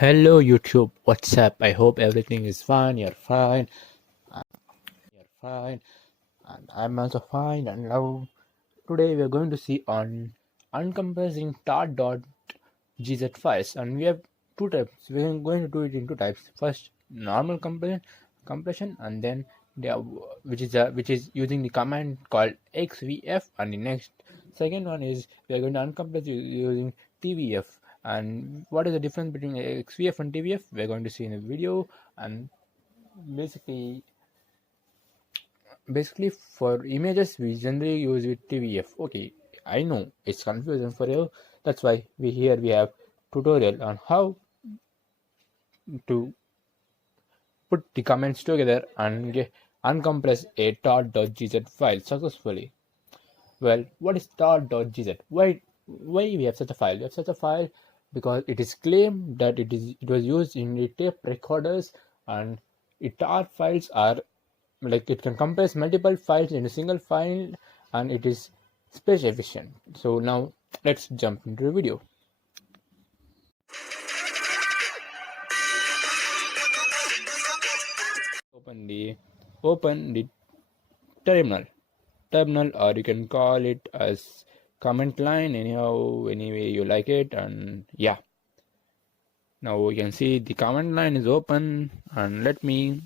Hello YouTube, what's up? I hope everything is fine. You're fine. You're fine, and I'm also fine. And now today we are going to see on uncompressing tar.gz files, and we have two types. We're going to do it in two types. First, normal compression, and then which is using the command called xvf, and the next second one is we are going to uncompress using tvf. And what is the difference between xvf and tvf? We're going to see in the video. And basically basically for images we generally use with tvf. Okay, I know it's confusing for you. That's why we have tutorial on how to put the comments together and uncompress a tar.gz file successfully. Well, what is tar.gz? Why we have such a file? We have such a file because it is claimed that it was used in the tape recorders, and tar files are like it can compress multiple files in a single file, and it is space efficient. So now let's jump into the video. Open the terminal, or you can call it as comment line, anyhow, any way you like it. And yeah, now we can see the comment line is open, and let me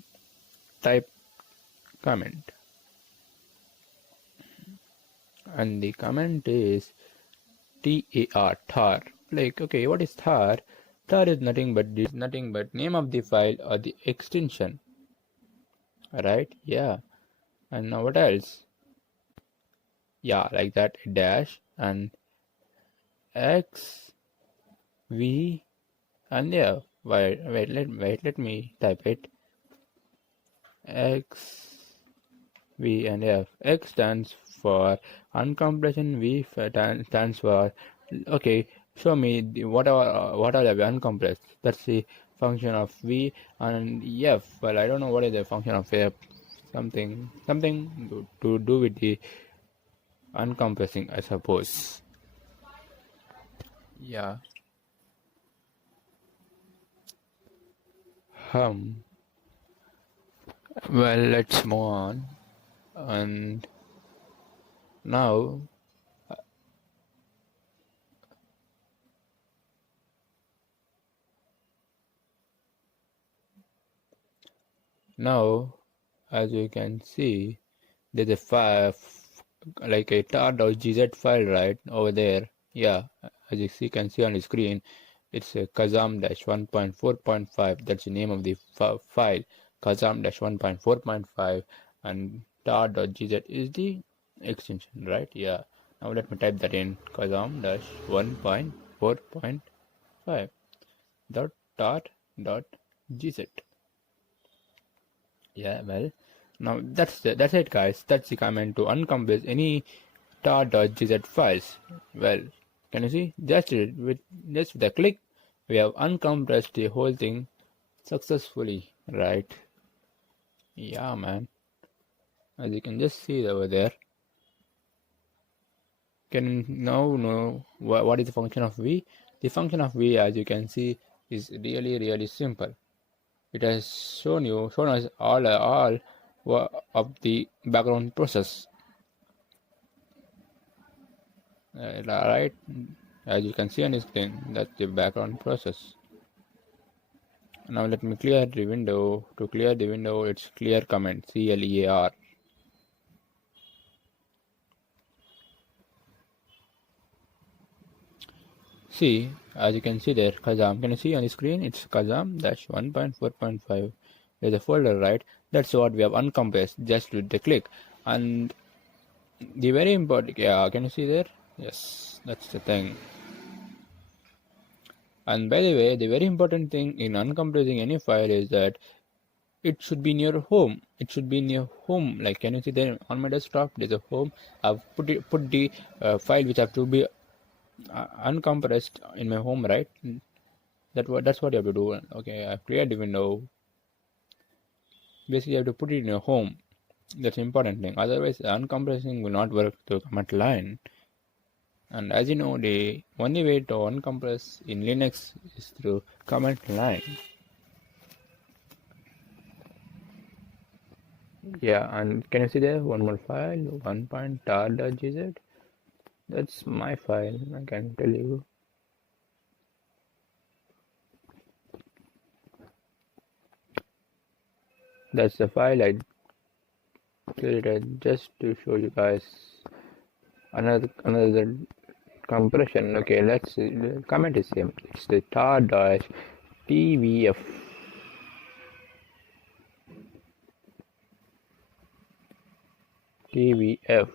type comment, and the comment is tar. Like, okay, what is tar? Tar is nothing but name of the file or the extension, right? Yeah. And now what else? Yeah, like that, dash and x v, and yeah, let me type it, x v and f. X stands for uncompression, v stands for, okay, show me what are the uncompressed. That's the function of v. And f, well, I don't know what is the function of f. Something to do with the uncompressing, I suppose. Yeah. Well, let's move on. And now as you can see, there's a file like a tar.gz file right over there. Yeah, as you can see on the screen, it's a kazam-1.4.5. That's the name of the file, kazam-1.4.5, and tar.gz is the extension, right? Yeah. Now let me type that in, kazam-1.4.5 tar.gz. Yeah, well, now that's it, guys. That's the command to uncompress any tar.gz files. Well, can you see? With a click, we have uncompressed the whole thing successfully, right? Yeah, man. As you can just see over there. Can you now know what is the function of v? The function of v, as you can see, is really simple. It has shown us all of the background process, right? As you can see on the screen, that's the background process. Now let me clear the window. To clear the window, it's clear command, clear. See, as you can see there, Kazam. Can you see on the screen? It's Kazam-1.4.5. There's a folder, right? That's what we have uncompressed just with the click. And the very important, yeah, can you see there? Yes, that's the thing. And by the way, the very important thing in uncompressing any file is that it should be in your home. It should be in your home. Like, can you see there on my desktop? There's a home. I've put the file which have to be uncompressed in my home, right? That's what you have to do. Okay, I've cleared the window. Basically, you have to put it in your home. That's the important thing. Otherwise, uncompressing will not work to command line. And as you know, the only way to uncompress in Linux is through command line. Yeah, and can you see there one more file, 1.tar.gz? That's my file, I can tell you. That's the file I created just to show you guys another compression. Okay, let's see. The comment is same. It's the tar-tvf. tvf,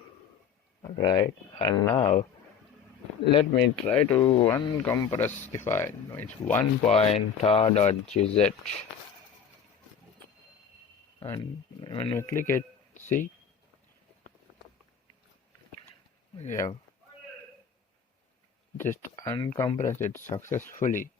right? And now let me try to uncompress the file. It's 1.tar.gz, and when you click it, see, yeah, just uncompress it successfully.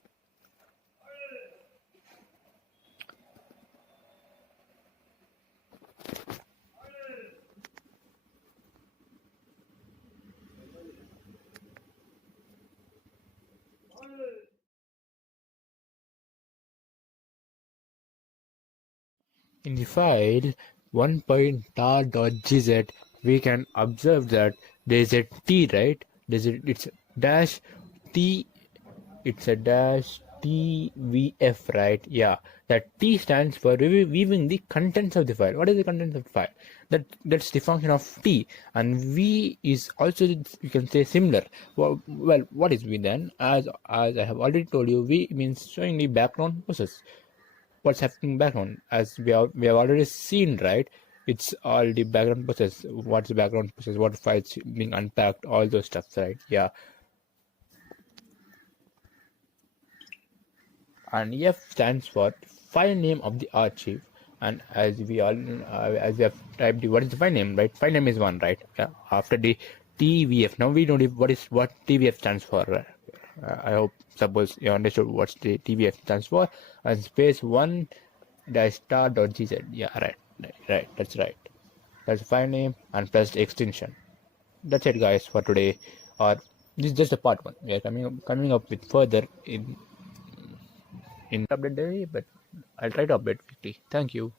In the file 1.tar.gz, we can observe that there is a T, right? It's dash T, it's a dash TVF, right? Yeah, that T stands for reviewing the contents of the file. What is the contents of the file? That's the function of T, and V is also, you can say, similar. Well, what is V then? As I have already told you, V means showing the background process, what's happening background, as we have already seen, right? It's all the background process, what's the background process, what files being unpacked, all those stuff, right? Yeah. And F stands for file name of the archive. And as we have typed the what is the file name, right? File name is one, right? Yeah. After the TVF, now we know what TVF stands for. I hope, suppose you understood what the TVF stands for. And space one dash star.gz. Yeah, right, that's right. That's the file name and plus the extension. That's it, guys, for today. Or this is just a part one. We are coming up with further in update day, but I'll try to update quickly. Thank you.